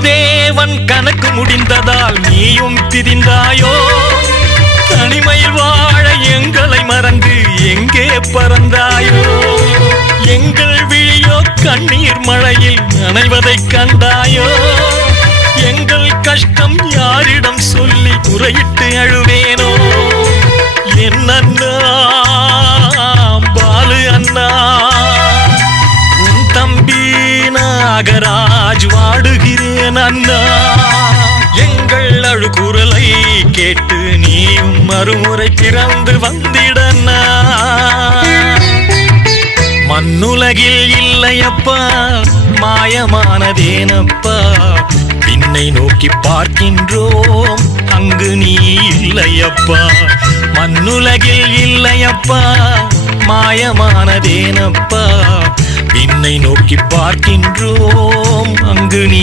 தேவன் கணக்கு முடிந்ததால் நீயும் திரிந்தாயோ? தனிமையில் வாழ எங்களை மறந்து எங்கே பறந்தாயோ? எங்கள் விழியோ கண்ணீர் மழையில் நனைவதைக் கண்டாயோ? எங்கள் கஷ்டம் யாரிடம் சொல்லி குறையிட்டு அழுவேனோ? என் அண்ணா பாலு அண்ணா, உன் தம்பி நாகராஜ் வாடுகிறேன் அண்ணா. எங்கள் அழுகுரலை கேட்டு நீயும் மறுமுறை பிறந்து வந்திடண்ணா. மண்ணுலகில் இல்லையப்பா மாயமானதேனப்பா, பின்னை நோக்கி பார்க்கின்றோம் அங்கு நீ இல்லையப்பா. மண்ணுலகில் இல்லையப்பா மாயமானதேனப்பா, பின்னை நோக்கி பார்க்கின்றோம் அங்கு நீ